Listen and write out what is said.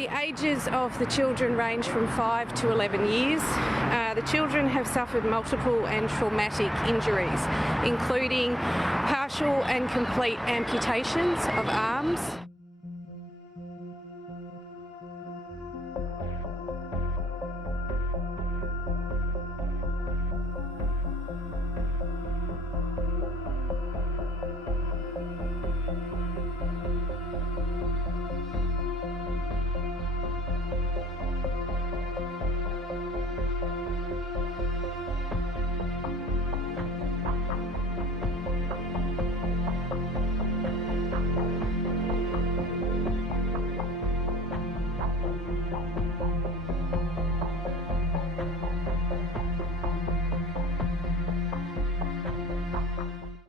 The ages of the children range from 5 to 11 years. The children have suffered multiple and traumatic injuries, including partial and complete amputations of arms.